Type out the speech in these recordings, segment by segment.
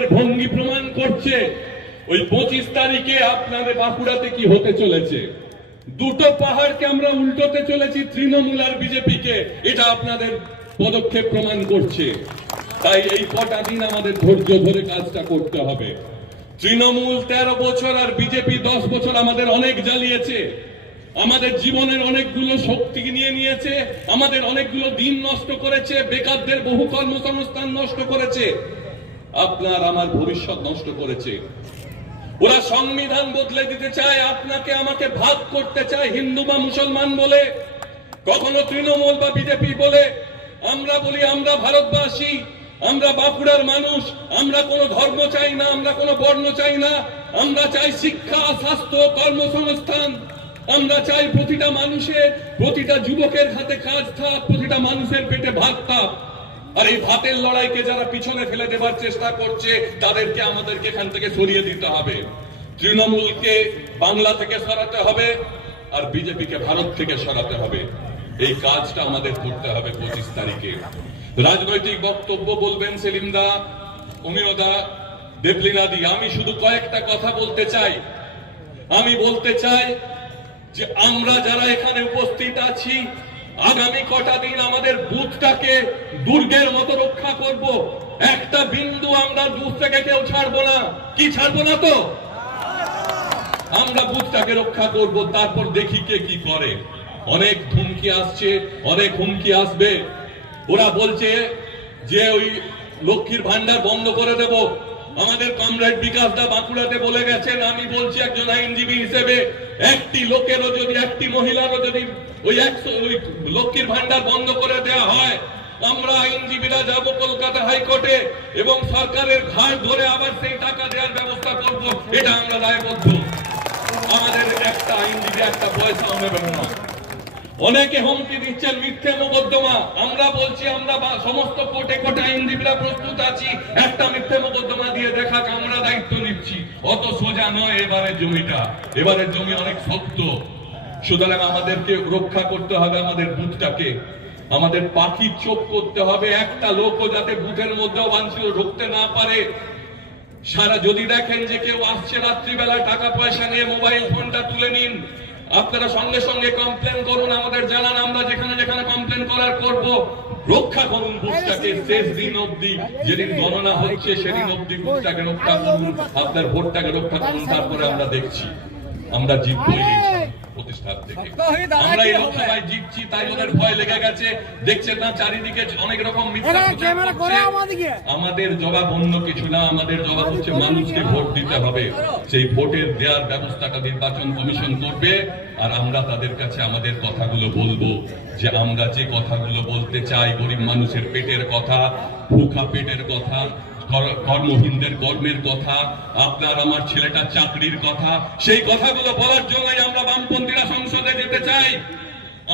আপনাদের ভঙ্গি প্রমাণ করছে। ওই পঁচিশ তারিখে আপনাদের বাঁকুড়াতে কি হতে চলেছে? দুটো পাহাড়কে আমরা উল্টোতে চলেছি তৃণমূল আর বিজেপিকে। এটা আপনাদের পদক্ষেপ প্রমাণ করছে। তাই এই কটা দিন আমাদের ধৈর্য ধরে কাজটা করতে হবে। তৃণমূল তেরো বছর আর বিজেপি দশ বছর আমাদের অনেক জ্বালিয়েছে। আমাদের জীবনের অনেকগুলো শক্তি নিয়ে নিয়েছে। আমাদের অনেকগুলো দিন নষ্ট করেছে। বেকারদের বহু কর্মসংস্থান নষ্ট করেছে। আপনার আমার ভবিষ্যৎ নষ্ট করেছে। ওরা সংবিধান বদলে দিতে চায়, আপনাকে আমাকে ভাগ করতে চায় হিন্দু বা মুসলমান বলে। কখনো তৃণমূল বা বিজেপি বলে, আমরা বলি আমরা ভারতবাসী, আমরা বাঁকুড়ার মানুষ, আমরা কোনো ধর্ম চাই না, আমরা কোনো বর্ণ চাই না, আমরা চাই শিক্ষা, স্বাস্থ্য, কর্মসংস্থান, আমরা চাই প্রতিটা মানুষের, প্রতিটা যুবকের হাতে কাজ থাক, প্রতিটা মানুষের পেটে ভাত থাক। আর এই ভাতের লড়াইকে যারা পিছনে ফেলে দেবার চেষ্টা করছে, তাদেরকে আমাদেরকে এখান থেকে সরিয়ে দিতে হবে। তৃণমূলকে বাংলা থেকে সরাতে হবে আর বিজেপিকে ভারত থেকে সরাতে হবে। এই কাজটা আমাদের করতে হবে পঁচিশ তারিখে। রাজনৈতিক বক্তব্য বলবেন সেলিম দা, অমিয় দা, দেবলিনা দি। আমি শুধু কয়েকটা কথা বলতে চাই। আমি বলতে চাই যে আমরা যারা এখানে উপস্থিত আছি আগামী কটা দিন আমাদের বুথটাকে দুর্গের মতো রক্ষা করব। একটা বিন্দু আমরা বুথ থেকে কেউ ছাড়বো না। কি ছাড়বো না তো? আমরা বুথটাকে রক্ষা করব, তারপর দেখি কে কি করে। অনেক হুমকি আসছে, অনেক হুমকি আসবে। ওরা বলছে যে ওই লক্ষ্মীর ভান্ডার বন্ধ করে দেব। আমাদের কমরেড বিকাশ দা বাঁকুড়াতে বলে গেছেন, আমি বলছি একজন আইনজীবী হিসেবে, একটি লোকেরও যদি, একটি মহিলারও যদি ওই একশো, ওই লক্ষ্মীর ভান্ডার বন্ধ করে দেওয়া হয়, আমরা আইনজীবীরা যাব কলকাতা হাইকোর্টে এবং সরকারের ঘাট ধরে আবার সেই টাকা দেওয়ার ব্যবস্থা করব, এটা আমরা দায়বদ্ধ। আমাদের একটা আইনজীবী, একটা পয়সাও নেবেন না অনেকে হুমকি দিচ্ছেন, মিথ্যে মোকদ্দমা। আমরা বলছি, আমরা সমস্ত কোটে কোটে আইনজীবীরা প্রস্তুত আছি, একটা মিথ্যে মোকদ্দমা দিয়ে দেখাক আমরা দায়িত্ব নিচ্ছি। অত সোজা নয় এবারের জমিটা। এবারের জমি অনেক শক্ত। সুতরাং আমাদেরকে রক্ষা করতে হবে আমাদের বুথটাকে। আমাদের পাখির চোখ করতে হবে, একটা লোকও যাতে বুথের মধ্যেও বাঞ্ছিল ঢুকতে না পারে। সারা যদি দেখেন যে কেউ আসছে রাত্রিবেলা টাকা পয়সা নিয়ে মোবাইল ফোনটা তুলে নিন। আপনারা সঙ্গে সঙ্গে কমপ্লেন করুন, আমাদের জানান, আমরা যেখানে যেখানে কমপ্লেন করার করব। রক্ষা করুন ভোটটাকে, শেষ দিন অব্দি যেদিন গণনা হচ্ছে, সেদিন অব্দি ভোটটাকে রক্ষা করুন। আপনার ভোটটাকে রক্ষা করুন, তারপরে আমরা দেখছি। আমরা জিতবো এই প্রতিষ্ঠান থেকে আমরা এই লোকসভায় জিতছি তাই ওদের ভয় লেগে গেছে। দেখছেন না চারিদিকে অনেক রকম। আমাদের জবাব অন্য কিছু না আমাদের জবাব হচ্ছে মানুষকে ভোট দিতে হবে। সেই ভোটের দেওয়ার ব্যবস্থাটা নির্বাচন কমিশন করবে আর আমরা তাদের কাছে আমাদের কথাগুলো বলব যে আমরা যে কথাগুলো বলতে চাই গরিব মানুষের পেটের কথা ভুখা পেটের কথা কর্মহীনদের কর্মের কথা, আপনার আমার ছেলেটার চাকরির কথা, সেই কথাগুলো বলার জন্যই আমরা বামপন্থীরা সংসদে যেতে চাই।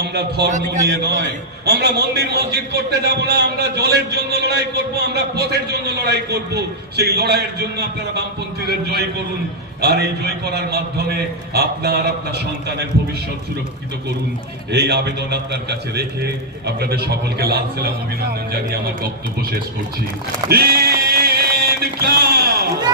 আমরা ধর্ম নিয়ে নয়। আমরা মন্দির মসজিদ করতে যাব না, আমরা জলের জন্য লড়াই করব, আমরা পথের জন্য লড়াই করব। সেই লড়াইয়ের জন্য আপনারা বামপন্থীদের জয় করুন। আর এই জয় করার মাধ্যমে আপনার আপনার সন্তানের ভবিষ্যৎ সুরক্ষিত করুন। এই আবেদন আপনার কাছে রেখে আপনাদের সকলকে লাল সালাম অভিনন্দন জানিয়ে আমার বক্তব্য শেষ করছি। go!